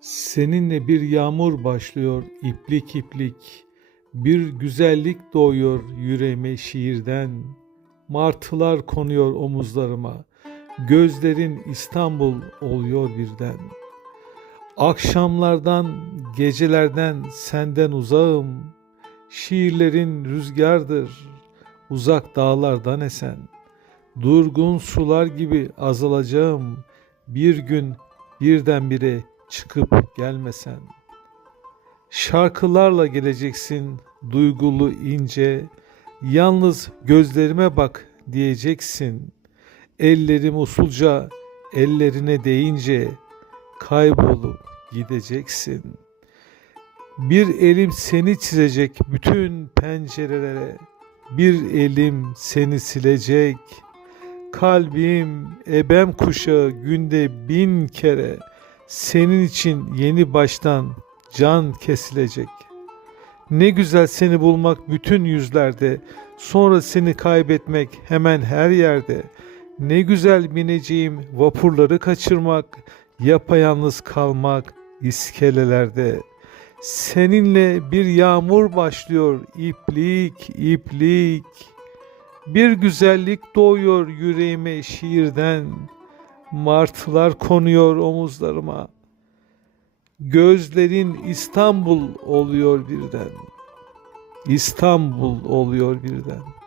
Seninle bir yağmur başlıyor iplik iplik. Bir güzellik doğuyor yüreğime şiirden. Martılar konuyor omuzlarıma. Gözlerin İstanbul oluyor birden. Akşamlardan, gecelerden senden uzağım. Şiirlerin rüzgardır, uzak dağlardan esen. Durgun sular gibi azalacağım. Bir gün birdenbire çıkıp gelmesen. Şarkılarla geleceksin duygulu ince. Yalnız gözlerime bak diyeceksin. Ellerim usulca ellerine değince kaybolup gideceksin. Bir elim seni çizecek bütün pencerelere. Bir elim seni silecek. Kalbim ebem kuşağı günde bin kere senin için yeni baştan can kesilecek. Ne güzel seni bulmak bütün yüzlerde, sonra seni kaybetmek hemen her yerde. Ne güzel bineceğim vapurları kaçırmak, yapayalnız kalmak iskelelerde. Seninle bir yağmur başlıyor iplik iplik. Bir güzellik doğuyor yüreğime şiirden. Martılar konuyor omuzlarıma. Gözlerin İstanbul oluyor birden. İstanbul oluyor birden.